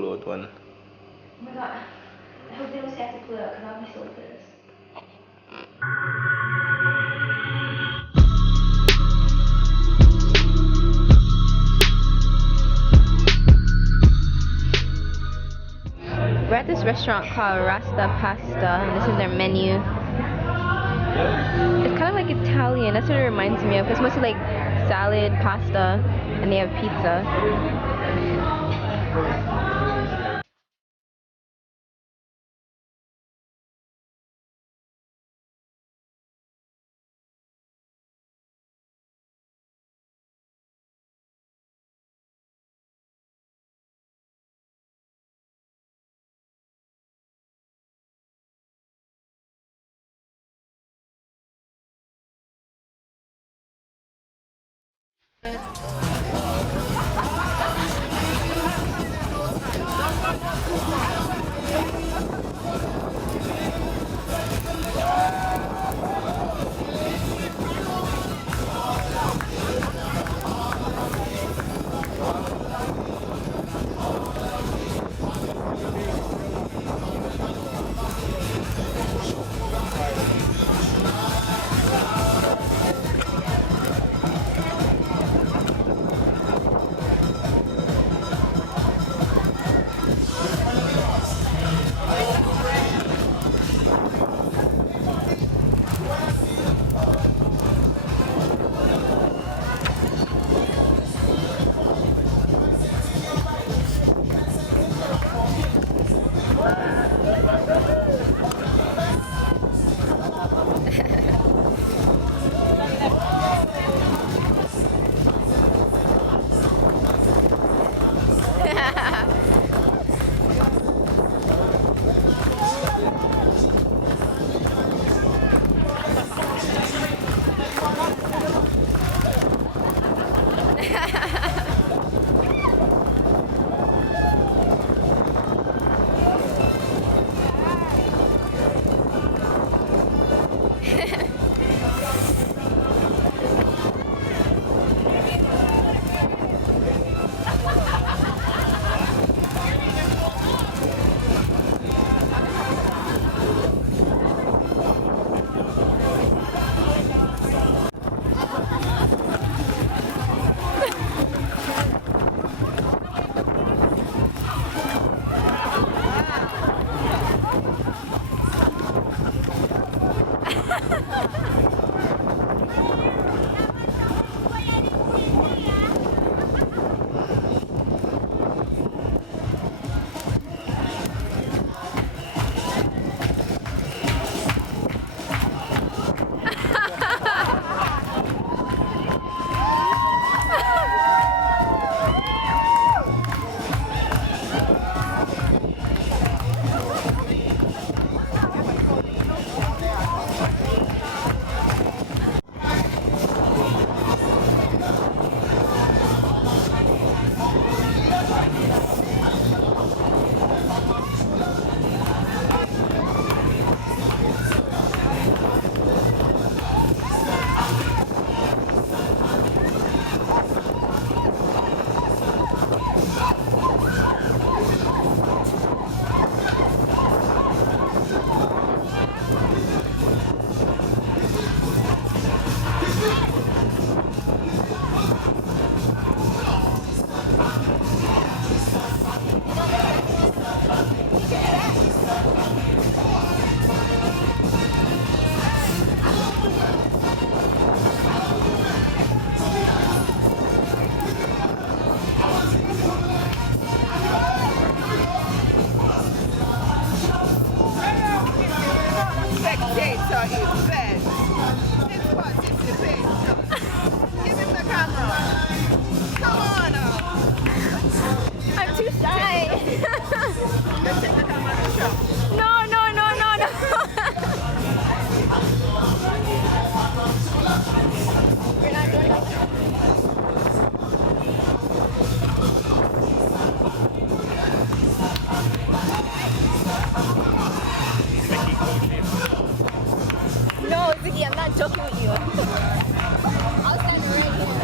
pull out one. Oh my god. I hope they don't say I have to pull it out because I'll be so pissed. We're at this restaurant called Rasta Pasta, and this is their menu. It's kind of like Italian, that's what it reminds me of. It's mostly like salad, pasta, and they have pizza. joking with you. I'll stand right here.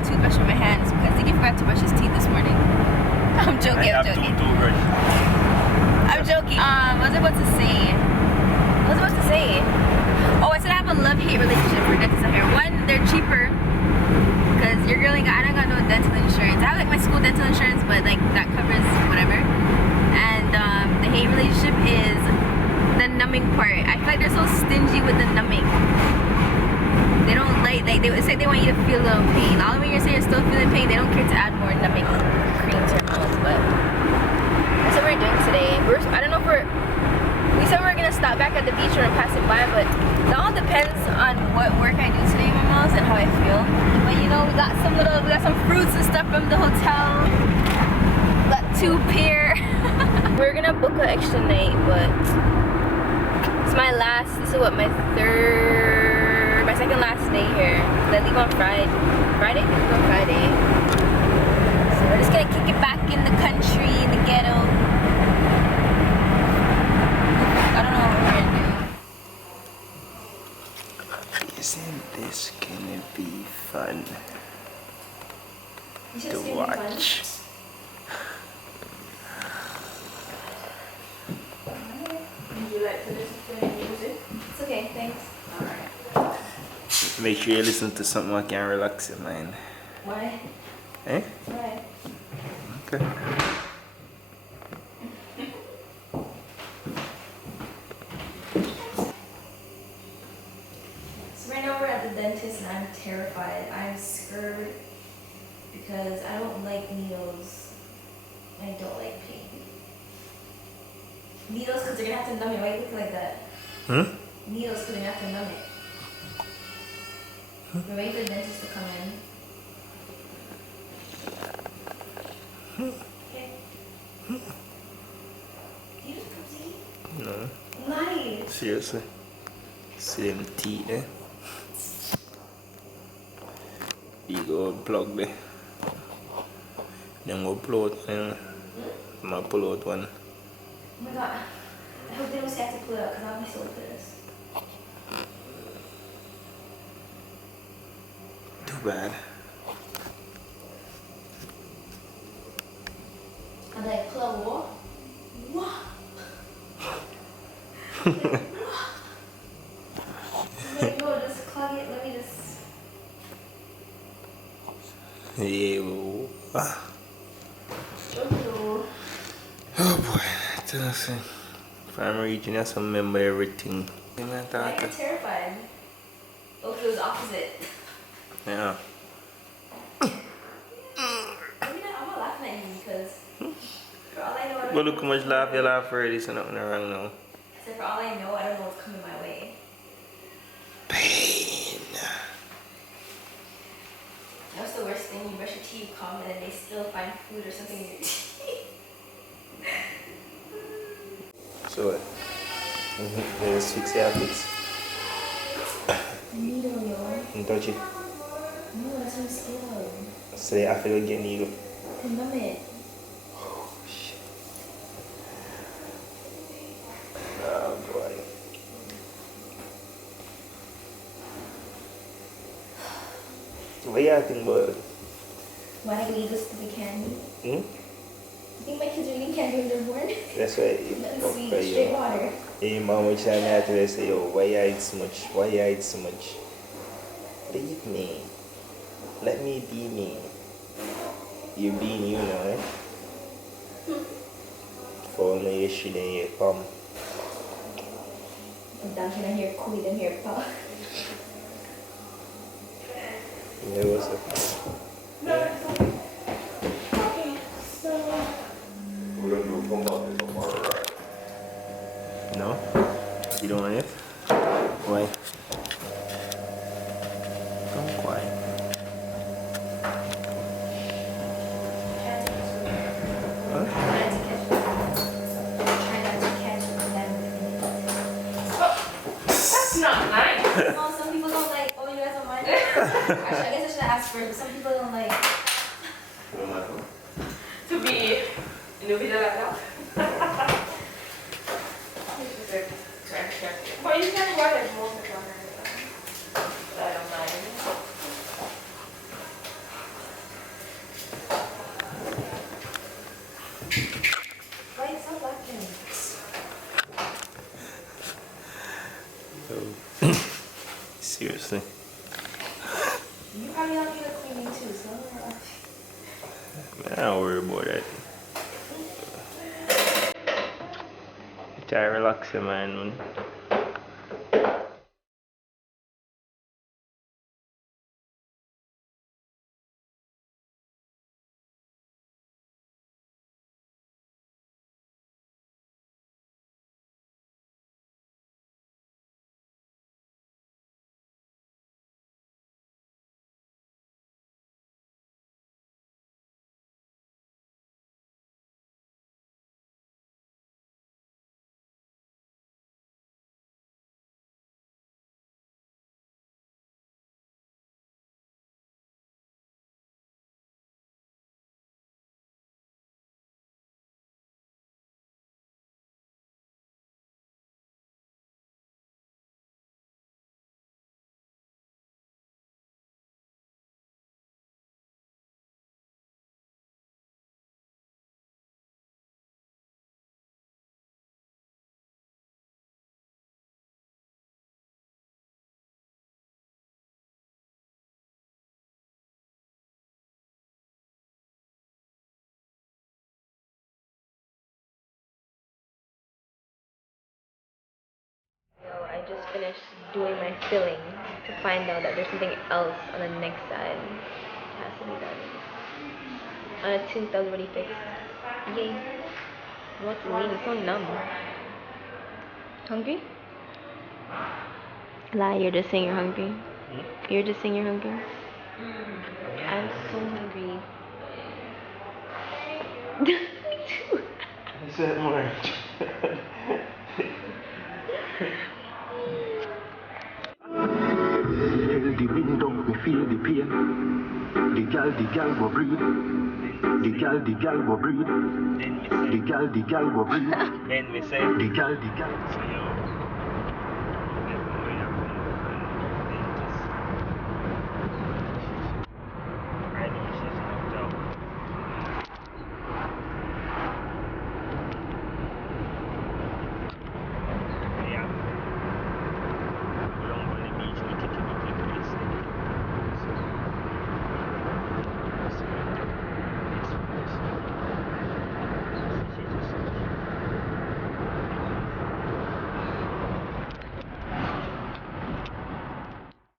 have toothbrush in my hands because Ziggy forgot to brush his teeth this morning. I'm joking. I'm joking. I'm joking. What was I about to say? Oh, I said I have a love-hate relationship with dentists out here. One, they're cheaper because your girl ain't got, I don't got no dental insurance. I have like my school dental insurance, but like that covers whatever. And the hate relationship is the numbing part. I feel like they're so stingy with the numbing. They don't like they would say they want you to feel a little pain. All when you're saying you're still feeling pain, they don't care to add more numbing cream to your mouth. But that's what we're doing today. I don't know if we said we're gonna stop back at the beach or pass it by, but it all depends on what work I do today, my moms, and how I feel. But you know, we got some fruits and stuff from the hotel. We got 2 pear. We're gonna book an extra night, but it's my last. This is what my second last day here. I leave on Friday. I leave on Friday. So we're just gonna kick it back in the country, in the ghetto. I don't know what we're gonna do. Isn't this gonna be fun to watch? Would you like to listen to any music? It's okay, thanks. Make sure you listen to something that can relax your mind. Why? Eh? Why? Okay. So right now we're at the dentist and I'm terrified. I'm scared because I don't like needles. I don't like pain. Needles because they're gonna have to numb it. Why do you look like that? Needles because they're gonna have to numb it. We're waiting for the dentist to come in. Okay. You just come see? No. Nice. Seriously. See them teeth there. You go plug there. Then go pull out one. I'm gonna pull out one. Oh my god. I hope they don't say I have to pull it out because I'll be so for this. Too bad. And like pull out what? What? Like, no, just clog it. Let me just. Yeah. Oh, Oh boy, tell us. If I'm reaching, I remember everything. why are you terrified? Oh, it was opposite. Yeah. Maybe not, I'm not laughing at you because for all I know, I don't But know look how much laugh you laugh already, so nothing wrong now. So for all I know, I don't know what's coming my way. Pain. That's the worst thing. You brush your teeth, you come, and then they still find food or something in your teeth. So what? Let's fix the fix. Needle, yo. Don't touch it. No, that's so scared. So I feel get needle. Numb it. Oh shit. Oh boy. What y'all think about it? Why do we eat this stupid candy? Hmm? You think my kids are eating candy when they're born? That's right. Nothing sweet, straight water. Hey mom, which time I to say, yo, why you eat so much? Why you eat so much? Leave me. Let me be me. You being you now, eh? Follow me, you should then you come. I'm down here, I hear Queen, I hear Pa. Yeah, what's up? Okay, so. We're gonna do a phone call tomorrow, right? No? You don't want it? Why? Come quiet. Huh? That's not nice. Oh, some people don't like. Oh, you guys don't mind? Actually, I guess I should ask first. Some people don't like. To be individual like that. But you can wear like most of them. I don't mind. Why is so vacuum? Seriously. You probably don't need a cleaning too, so Man, I don't worry about that. Try to relax your mind, man. I just finished doing my filling to find out that there's something else on the next side. It has to be done. On a tooth that was already fixed. Yay. What's lean? It's so numb. Hungry? Lie, you're just saying you're hungry. You're just saying you're hungry. I'm so hungry. Me too. I said more. Feel the wind up, me feel the pain. The gal go breathe. The gal go breathe. Then we say, The gal go breathe. then we say, The gal. so yo,